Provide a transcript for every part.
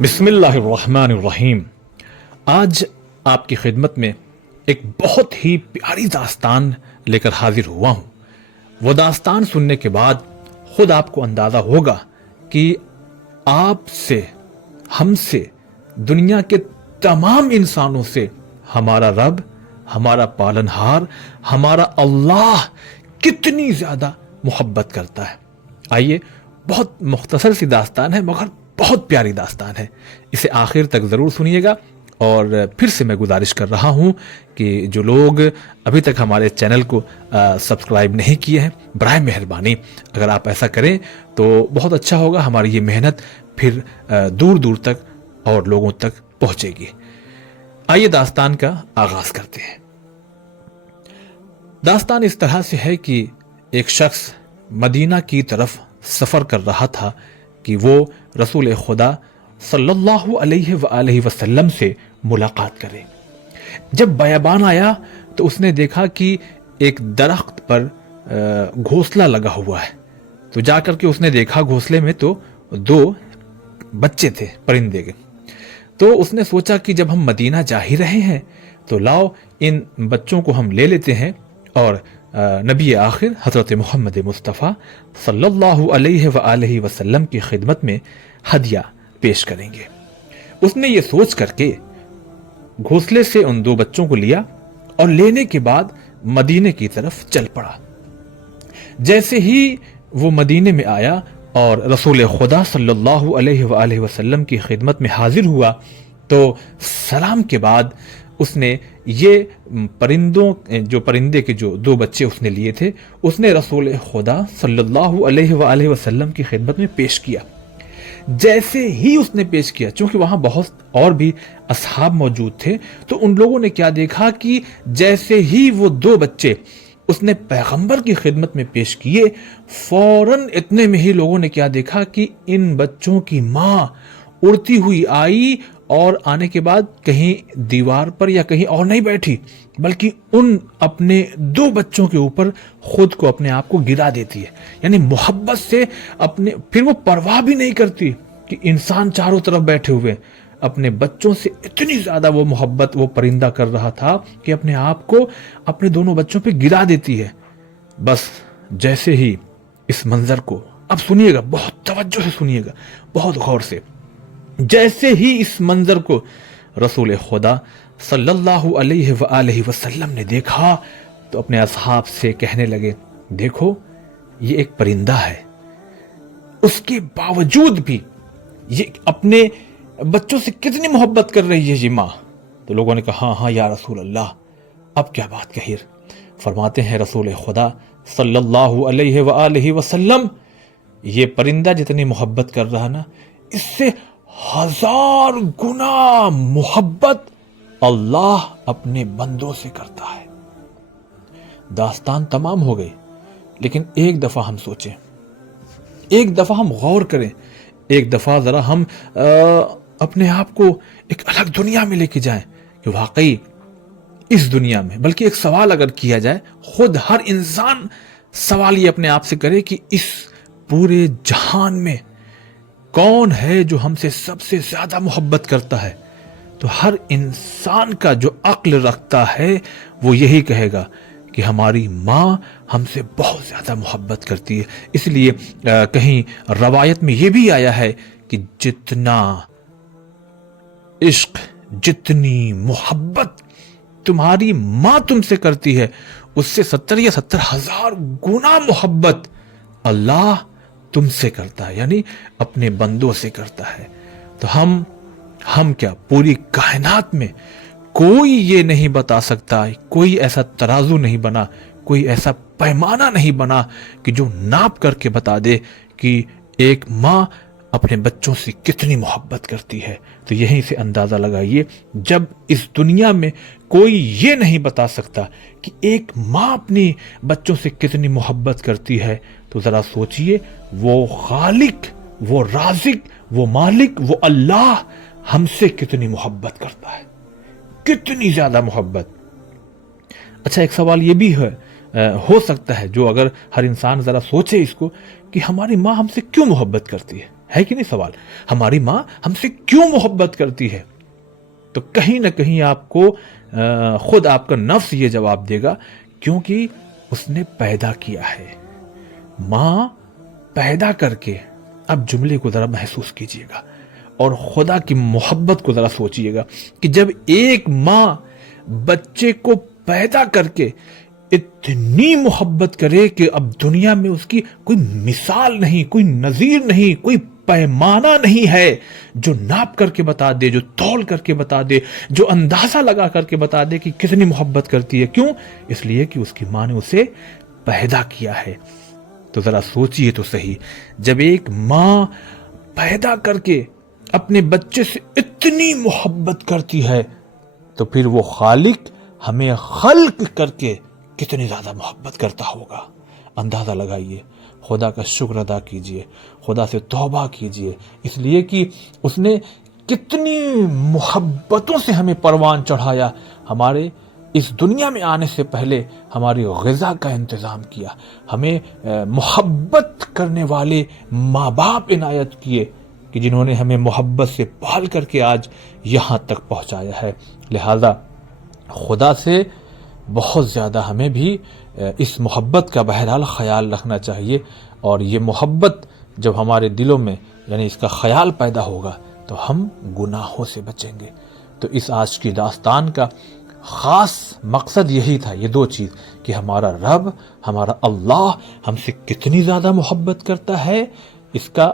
بسم اللہ الرحمن الرحیم۔ آج آپ کی خدمت میں ایک بہت ہی پیاری داستان لے کر حاضر ہوا ہوں۔ وہ داستان سننے کے بعد خود آپ کو اندازہ ہوگا کہ آپ سے، ہم سے، دنیا کے تمام انسانوں سے ہمارا رب، ہمارا پالنہار، ہمارا اللہ کتنی زیادہ محبت کرتا ہے۔ آئیے، بہت مختصر سی داستان ہے مگر بہت پیاری داستان ہے، اسے آخر تک ضرور سنیے گا۔ اور پھر سے میں گزارش کر رہا ہوں کہ جو لوگ ابھی تک ہمارے چینل کو سبسکرائب نہیں کیے ہیں، برائے مہربانی اگر آپ ایسا کریں تو بہت اچھا ہوگا، ہماری یہ محنت پھر دور دور تک اور لوگوں تک پہنچے گی۔ آئیے داستان کا آغاز کرتے ہیں۔ داستان اس طرح سے ہے کہ ایک شخص مدینہ کی طرف سفر کر رہا تھا کہ وہ رسول خدا صلی اللہ علیہ وآلہ وسلم سے ملاقات کرے۔ جب بیابان آیا تو اس نے دیکھا کہ ایک درخت پر گھونسلہ لگا ہوا ہے، تو جا کر کے اس نے دیکھا گھونسلے میں تو دو بچے تھے پرندے کے۔ تو اس نے سوچا کہ جب ہم مدینہ جا ہی رہے ہیں تو لاؤ ان بچوں کو ہم لے لیتے ہیں اور نبی آخر حضرت محمد مصطفیٰ صلی اللہ علیہ وآلہ وسلم کی خدمت میں ہدیہ پیش کریں گے۔ اس نے یہ سوچ کر کے گھونسلے سے ان دو بچوں کو لیا اور لینے کے بعد مدینے کی طرف چل پڑا۔ جیسے ہی وہ مدینے میں آیا اور رسول خدا صلی اللہ علیہ وآلہ وسلم کی خدمت میں حاضر ہوا تو سلام کے بعد اس نے یہ پرندے کے جو دو بچے اس نے لیے تھے، اس نے رسول خدا صلی اللہ علیہ وآلہ وسلم کی خدمت میں پیش کیا۔ جیسے ہی اس نے پیش کیا، چونکہ وہاں بہت اور بھی اصحاب موجود تھے، تو ان لوگوں نے کیا دیکھا کہ جیسے ہی وہ دو بچے اس نے پیغمبر کی خدمت میں پیش کیے، فوراً اتنے میں ہی لوگوں نے کیا دیکھا کہ ان بچوں کی ماں اڑتی ہوئی آئی اور آنے کے بعد کہیں دیوار پر یا کہیں اور نہیں بیٹھی، بلکہ ان اپنے دو بچوں کے اوپر خود کو، اپنے آپ کو گرا دیتی ہے۔ یعنی محبت سے پھر وہ پرواہ بھی نہیں کرتی کہ انسان چاروں طرف بیٹھے ہوئے، اپنے بچوں سے اتنی زیادہ وہ محبت وہ پرندہ کر رہا تھا کہ اپنے آپ کو اپنے دونوں بچوں پہ گرا دیتی ہے۔ بس جیسے ہی اس منظر کو، اب سنیے گا، بہت توجہ سے سنیے گا، بہت غور سے، جیسے ہی اس منظر کو رسول خدا صلی اللہ علیہ وآلہ وسلم نے دیکھا تو اپنے اصحاب سے کہنے لگے، دیکھو یہ ایک پرندہ ہے، اس کے باوجود بھی یہ اپنے بچوں سے کتنی محبت کر رہی ہے یہ ماں۔ تو لوگوں نے کہا ہاں یا رسول اللہ، اب کیا بات کہی؟ فرماتے ہیں رسول خدا صلی اللہ علیہ وآلہ وسلم، یہ پرندہ جتنی محبت کر رہا نا، اس سے 1000 گنا محبت اللہ اپنے بندوں سے کرتا ہے۔ داستان تمام ہو گئی، لیکن ایک دفعہ ہم سوچیں، ایک دفعہ ہم غور کریں، ایک دفعہ ذرا ہم اپنے آپ کو ایک الگ دنیا میں لے کے جائیں کہ واقعی اس دنیا میں، بلکہ ایک سوال اگر کیا جائے، خود ہر انسان سوال یہ اپنے آپ سے کرے کہ اس پورے جہان میں کون ہے جو ہم سے سب سے زیادہ محبت کرتا ہے، تو ہر انسان کا جو عقل رکھتا ہے وہ یہی کہے گا کہ ہماری ماں ہم سے بہت زیادہ محبت کرتی ہے۔ اس لیے کہیں روایت میں یہ بھی آیا ہے کہ جتنا عشق، جتنی محبت تمہاری ماں تم سے کرتی ہے، اس سے 70 یا 70,000 گنا محبت اللہ تم سے کرتا ہے، یعنی اپنے بندوں سے کرتا ہے۔ تو ہم کیا، پوری کائنات میں کوئی یہ نہیں بتا سکتا، کوئی ایسا ترازو نہیں بنا، کوئی ایسا پیمانہ نہیں بنا کہ جو ناپ کر کے بتا دے کہ ایک ماں اپنے بچوں سے کتنی محبت کرتی ہے۔ تو یہیں سے اندازہ لگائیے، جب اس دنیا میں کوئی یہ نہیں بتا سکتا کہ ایک ماں اپنی بچوں سے کتنی محبت کرتی ہے، تو ذرا سوچئے وہ خالق، وہ رازق، وہ مالک، وہ اللہ ہم سے کتنی محبت کرتا ہے، کتنی زیادہ محبت۔ اچھا، ایک سوال یہ بھی ہو سکتا ہے جو اگر ہر انسان ذرا سوچے اس کو، کہ ہماری ماں ہم سے کیوں محبت کرتی ہے؟ ہے کہ نہیں سوال؟ ہماری ماں ہم سے کیوں محبت کرتی ہے؟ تو کہیں نہ کہیں آپ کو خود آپ کا نفس یہ جواب دے گا، کیونکہ اس نے پیدا کیا ہے۔ ماں پیدا کر کے، اب جملے کو ذرا محسوس کیجئے گا اور خدا کی محبت کو ذرا سوچئے گا کہ جب ایک ماں بچے کو پیدا کر کے اتنی محبت کرے کہ اب دنیا میں اس کی کوئی مثال نہیں، کوئی نظیر نہیں، کوئی پیمانہ نہیں ہے جو ناپ کر کے بتا دے، جو تول کر کے بتا دے، جو اندازہ لگا کر کے بتا دے کہ کتنی محبت کرتی ہے۔ کیوں؟ اس لیے کہ اس کی ماں نے اسے پیدا کیا ہے۔ تو ذرا سوچئے تو صحیح، جب ایک ماں پیدا کر کے اپنے بچے سے اتنی محبت کرتی ہے تو پھر وہ خالق ہمیں خلق کر کے کتنی زیادہ محبت کرتا ہوگا۔ اندازہ لگائیے، خدا کا شکر ادا کیجئے، خدا سے توبہ کیجئے، اس لیے کہ اس نے کتنی محبتوں سے ہمیں پروان چڑھایا۔ ہمارے اس دنیا میں آنے سے پہلے ہماری غذا کا انتظام کیا، ہمیں محبت کرنے والے ماں باپ عنایت کیے کہ جنہوں نے ہمیں محبت سے پال کر کے آج یہاں تک پہنچایا ہے۔ لہذا خدا سے بہت زیادہ ہمیں بھی اس محبت کا بہرحال خیال رکھنا چاہیے، اور یہ محبت جب ہمارے دلوں میں یعنی اس کا خیال پیدا ہوگا تو ہم گناہوں سے بچیں گے۔ تو اس آج کی داستان کا خاص مقصد یہی تھا، یہ دو چیز، کہ ہمارا رب، ہمارا اللہ ہم سے کتنی زیادہ محبت کرتا ہے۔ اس کا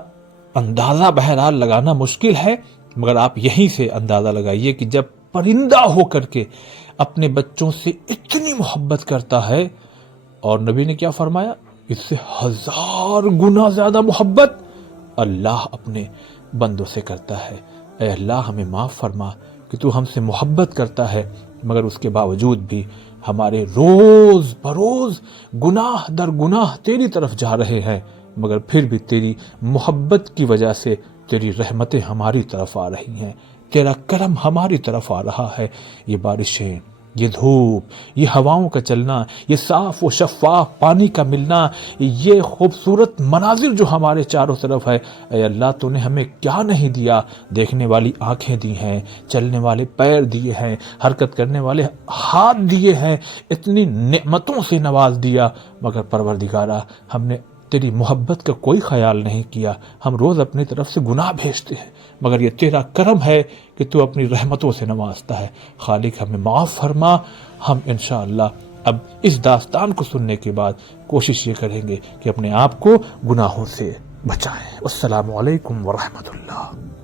اندازہ بہرحال لگانا مشکل ہے، مگر آپ یہیں سے اندازہ لگائیے کہ جب پرندہ ہو کر کے اپنے بچوں سے اتنی محبت کرتا ہے، اور نبی نے کیا فرمایا؟ اس سے 1000 گنا زیادہ محبت اللہ اپنے بندوں سے کرتا ہے۔ اے اللہ ہمیں معاف فرما کہ تو ہم سے محبت کرتا ہے، مگر اس کے باوجود بھی ہمارے روز بروز گناہ در گناہ تیری طرف جا رہے ہیں، مگر پھر بھی تیری محبت کی وجہ سے تیری رحمتیں ہماری طرف آ رہی ہیں، تیرا کرم ہماری طرف آ رہا ہے۔ یہ بارشیں، یہ دھوپ، یہ ہواؤں کا چلنا، یہ صاف و شفاف پانی کا ملنا، یہ خوبصورت مناظر جو ہمارے چاروں طرف ہے، اے اللہ تو نے ہمیں کیا نہیں دیا؟ دیکھنے والی آنکھیں دی ہیں، چلنے والے پیر دیے ہیں، حرکت کرنے والے ہاتھ دیے ہیں، اتنی نعمتوں سے نواز دیا، مگر پروردگارا ہم نے تیری محبت کا کوئی خیال نہیں کیا۔ ہم روز اپنی طرف سے گناہ بھیجتے ہیں، مگر یہ تیرا کرم ہے کہ تو اپنی رحمتوں سے نوازتا ہے۔ خالق ہمیں معاف فرما۔ ہم انشاءاللہ اب اس داستان کو سننے کے بعد کوشش یہ کریں گے کہ اپنے آپ کو گناہوں سے بچائیں۔ السلام علیکم ورحمۃ اللہ۔